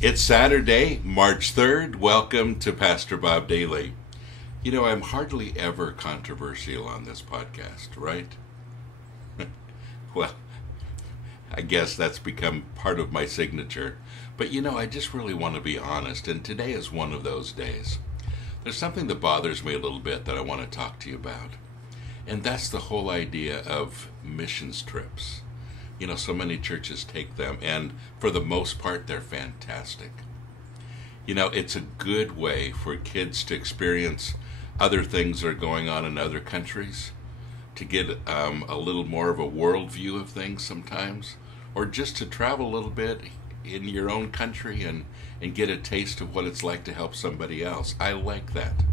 It's Saturday, March 3rd. Welcome to Pastor Bob Daly. You know, I'm hardly ever controversial on this podcast, right? Well, I guess that's become part of my signature. But you know, I just really want to be honest, and today is one of those days. There's something that bothers me a little bit that I want to talk to you about. And that's the whole idea of missions trips. You know, so many churches take them, and for the most part, they're fantastic. You know, it's a good way for kids to experience other things that are going on in other countries, to get a little more of a worldview of things sometimes, or just to travel a little bit in your own country and get a taste of what it's like to help somebody else. I like that.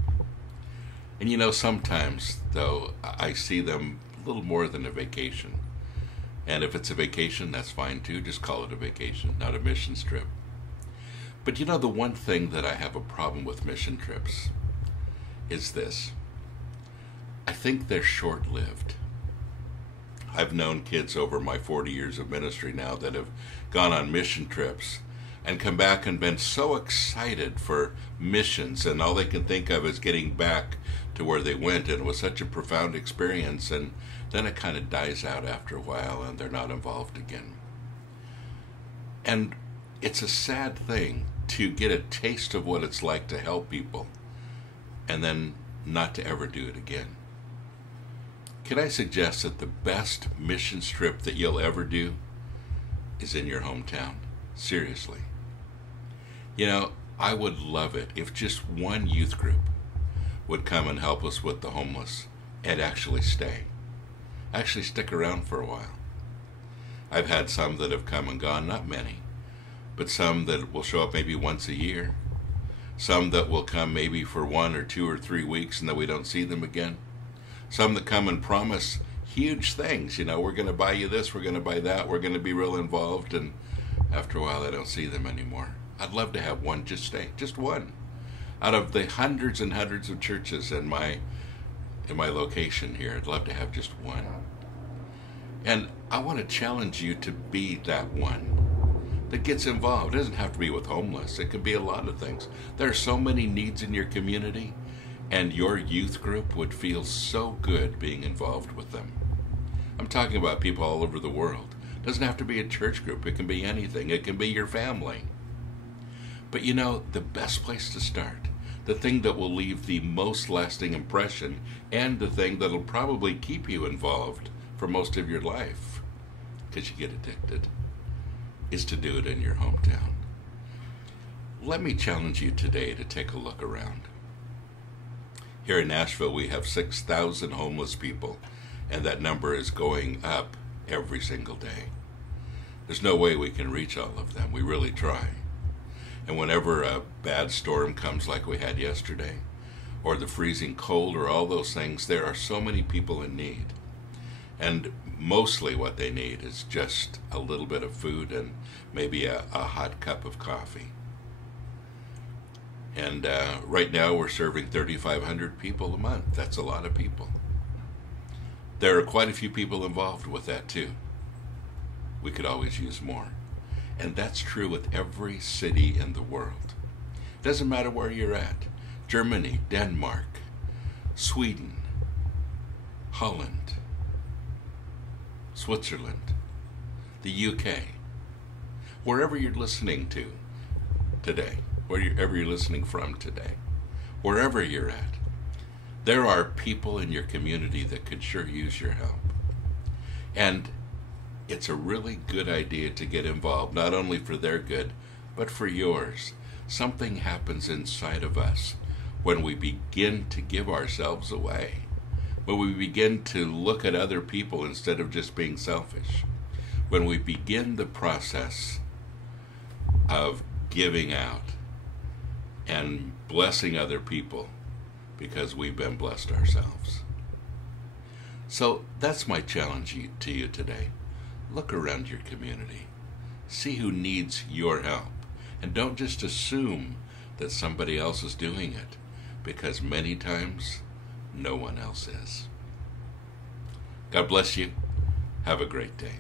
And you know, sometimes, though, I see them a little more than a vacation. And if it's a vacation, that's fine too. Just call it a vacation, not a missions trip. But you know, the one thing that I have a problem with mission trips is this. I think they're short-lived. I've known kids over my 40 years of ministry now that have gone on mission trips and come back and been so excited for missions, and all they can think of is getting back to where they went, and it was such a profound experience, and then it kind of dies out after a while and they're not involved again. And it's a sad thing to get a taste of what it's like to help people and then not to ever do it again. Can I suggest that the best missions trip that you'll ever do is in your hometown? Seriously. You know, I would love it if just one youth group would come and help us with the homeless and actually stay. Actually stick around for a while. I've had some that have come and gone, not many, but some that will show up maybe once a year. Some that will come maybe for 1 or 2 or 3 weeks and then we don't see them again. Some that come and promise huge things. You know, we're going to buy you this, we're going to buy that, we're going to be real involved, and after a while I don't see them anymore. I'd love to have one just stay, just one. Out of the hundreds and hundreds of churches in my location here, I'd love to have just one. And I want to challenge you to be that one that gets involved. It doesn't have to be with homeless. It could be a lot of things. There are so many needs in your community, and your youth group would feel so good being involved with them. I'm talking about people all over the world. It doesn't have to be a church group. It can be anything. It can be your family. But you know, the best place to start, the thing that will leave the most lasting impression, and the thing that'll probably keep you involved for most of your life, because you get addicted, is to do it in your hometown. Let me challenge you today to take a look around. Here in Nashville, we have 6,000 homeless people, and that number is going up every single day. There's no way we can reach all of them. We really try. And whenever a bad storm comes like we had yesterday, or the freezing cold, or all those things, there are so many people in need. And mostly what they need is just a little bit of food and maybe a hot cup of coffee. And right now we're serving 3,500 people a month. That's a lot of people. There are quite a few people involved with that too. We could always use more. And that's true with every city in the world. Doesn't matter where you're at. Germany, Denmark, Sweden, Holland, Switzerland, the UK, wherever you're listening to today, wherever you're listening from today, wherever you're at, there are people in your community that could sure use your help. And it's a really good idea to get involved, not only for their good, but for yours. Something happens inside of us when we begin to give ourselves away, when we begin to look at other people instead of just being selfish, when we begin the process of giving out and blessing other people because we've been blessed ourselves. So that's my challenge to you today. Look around your community. See who needs your help. And don't just assume that somebody else is doing it, because many times no one else is. God bless you. Have a great day.